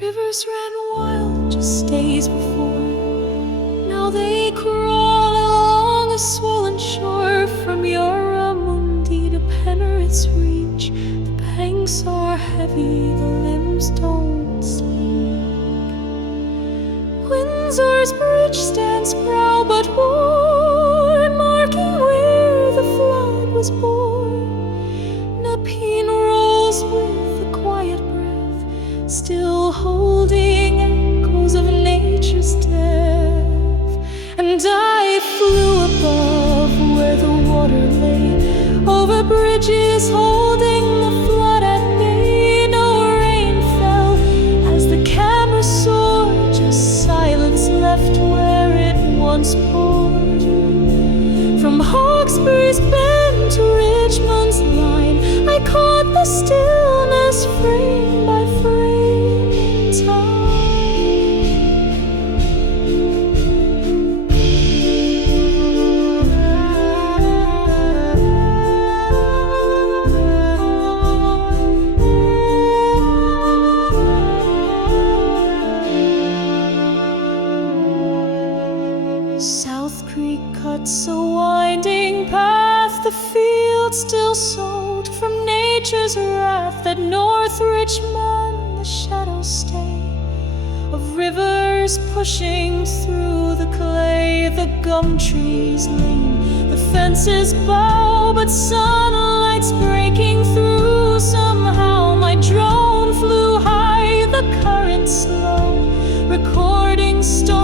Rivers ran wild just days before. Now they crawl along a swollen shore. From Mundi to Penrith's reach, the banks are heavy, the limbs don't sleep. Windsor's bridge stands proud but worn, marking where the flood was born. Nepean rolls with a quiet breath, still holding echoes of nature's death. And I flew above where the water lay, over bridges holding the flood at bay. No rain fell as the camera soared, just silence left where it once poured. From Hawkesbury's bend to Richmond's line, I caught the stillness frame by frame in time. South Creek cuts a winding path, the field still sold from nature's wrath. At North Richmond the shadows stay of rivers pushing through the clay. The gum trees lean, the fences bow, but sunlight's breaking through. Somehow my drone flew high, the current slow, recording stories